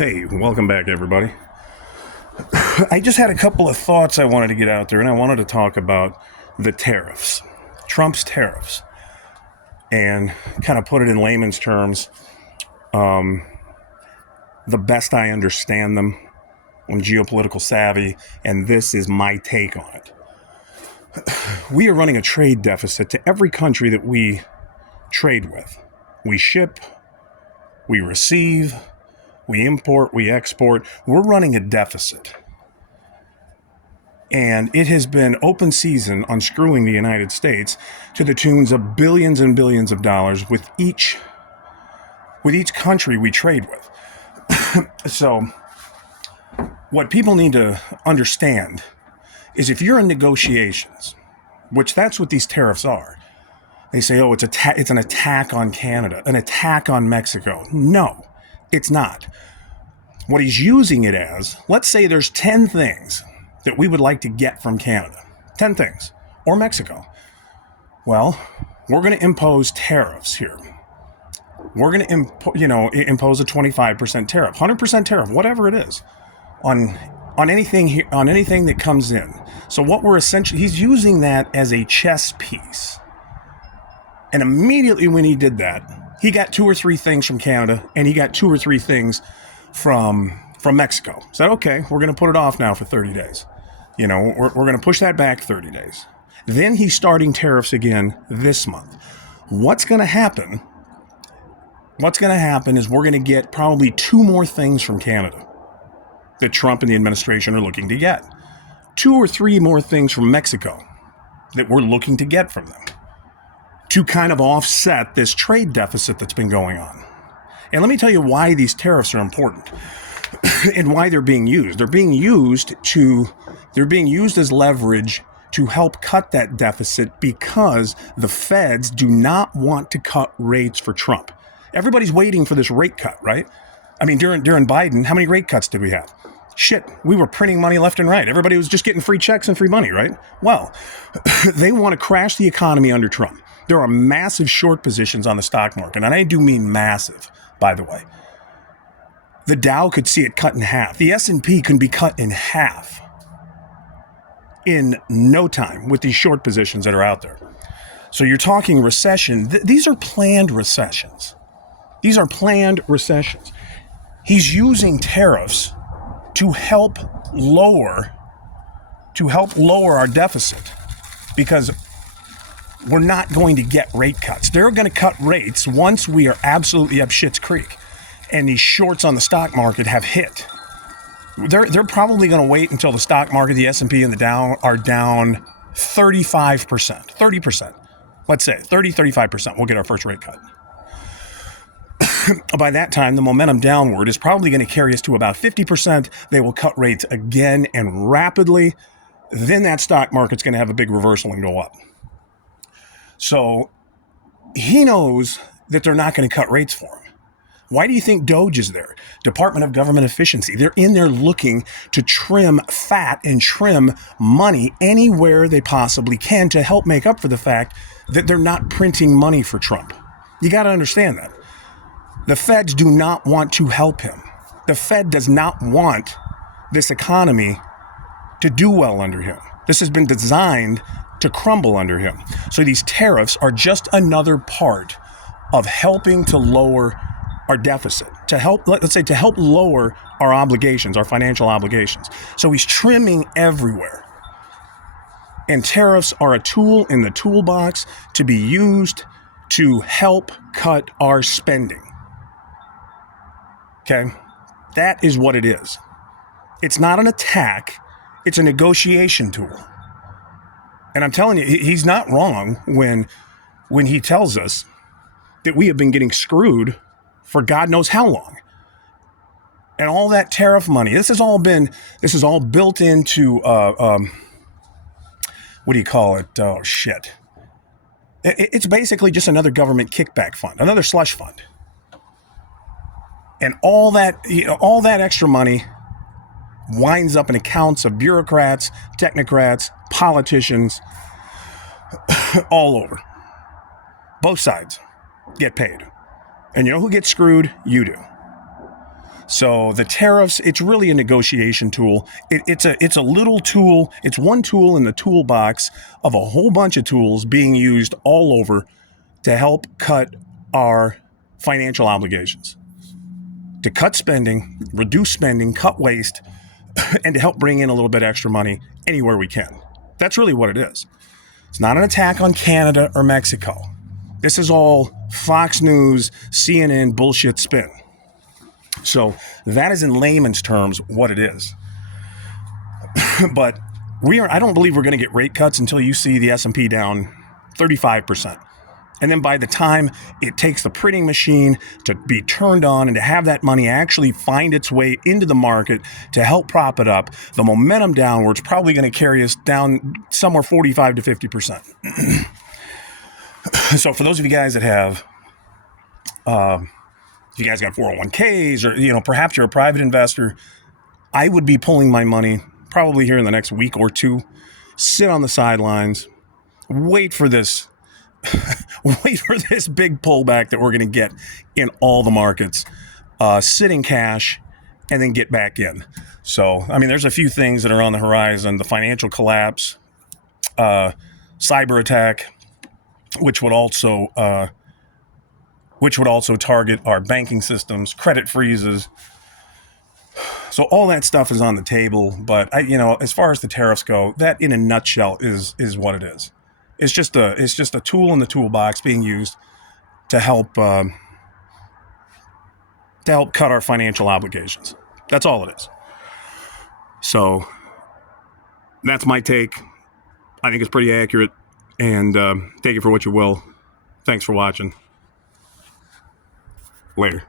Hey, welcome back, everybody. I just had a couple of thoughts I wanted to get out there, and I wanted to talk about the tariffs, Trump's tariffs, and kind of put it in layman's terms, the best I understand them. I'm geopolitical savvy, and this is my take on it. We are running a trade deficit to every country that we trade with. We ship, we receive, we import, we export. We're running a deficit. And it has been open season on screwing the United States to the tunes of billions and billions of dollars with each country we trade with. So what people need to understand is if you're in negotiations, which that's what these tariffs are, they say, oh, it's an attack on Canada, an attack on Mexico. No, it's not. What he's using it as, let's say there's 10 things that we would like to get from Canada, 10 things, or Mexico. Well, we're going to impose tariffs here. We're going to impose a 25% tariff, 100% tariff, whatever it is, on anything here, on anything that comes in. So what we're essentially, he's using that as a chess piece. And immediately when he did that, he got 2 or 3 things from Canada, and he got 2 or 3 things from Mexico. Said, okay, we're going to put it off now for 30 days. We're going to push that back 30 days. Then he's starting tariffs again this month. What's going to happen is we're going to get probably 2 more things from Canada that Trump and the administration are looking to get. 2 or 3 more things from Mexico that we're looking to get from them to kind of offset this trade deficit that's been going on. And let me tell you why these tariffs are important and why they're being used. They're being used as leverage to help cut that deficit because the feds do not want to cut rates for Trump. Everybody's waiting for this rate cut, right? I mean, during Biden, how many rate cuts did we have? Shit, we were printing money left and right. Everybody was just getting free checks and free money, right? Well, they want to crash the economy under Trump. There are massive short positions on the stock market, and I do mean massive, by the way. The Dow could see it cut in half. The S&P can be cut in half in no time with these short positions that are out there. So you're talking recession. These are planned recessions. These are planned recessions. He's using tariffs to help lower our deficit because we're not going to get rate cuts. They're going to cut rates once we are absolutely up shit's creek and these shorts on the stock market have hit. They're probably going to wait until the stock market, the S&P and the Dow are down 35%, 30%. Let's say 35%. We'll get our first rate cut. By that time, the momentum downward is probably going to carry us to about 50%. They will cut rates again and rapidly. Then that stock market's going to have a big reversal and go up. So he knows that they're not going to cut rates for him. Why do you think DOGE is there? Department of Government Efficiency. They're in there looking to trim fat and trim money anywhere they possibly can to help make up for the fact that they're not printing money for Trump. You got to understand that. The feds do not want to help him. The Fed does not want this economy to do well under him. This has been designed to crumble under him. So these tariffs are just another part of helping to lower our deficit, to help lower our obligations, our financial obligations. So he's trimming everywhere. And tariffs are a tool in the toolbox to be used to help cut our spending. Okay? That is what it is. It's not an attack. It's a negotiation tool. And I'm telling you, he's not wrong when he tells us that we have been getting screwed for God knows how long. And all that tariff money, this is all built into, what do you call it? Oh, shit. It's basically just another government kickback fund, another slush fund. And all that extra money winds up in accounts of bureaucrats, technocrats, politicians, all over. Both sides get paid. And you know who gets screwed? You do. So the tariffs, it's really a negotiation tool. It's a little tool. It's one tool in the toolbox of a whole bunch of tools being used all over to help cut our financial obligations, to cut spending, reduce spending, cut waste, and to help bring in a little bit extra money anywhere we can. That's really what it is. It's not an attack on Canada or Mexico. This is all Fox News, CNN bullshit spin. So that is in layman's terms what it is. But I don't believe we're going to get rate cuts until you see the S&P down 35%. And then by the time it takes the printing machine to be turned on and to have that money actually find its way into the market to help prop it up, the momentum downwards probably going to carry us down somewhere 45 to 50%. So for those of you guys that have, if you guys got 401ks or, perhaps you're a private investor, I would be pulling my money probably here in the next week or two, sit on the sidelines, wait for this big pullback that we're going to get in all the markets, sit in cash, and then get back in. So, there's a few things that are on the horizon: the financial collapse, cyber attack, which would also target our banking systems, credit freezes. So all that stuff is on the table. But as far as the tariffs go, that in a nutshell is what it is. It's just a tool in the toolbox being used to help cut our financial obligations. That's all it is. So that's my take. I think it's pretty accurate, and take it for what you will. Thanks for watching. Later.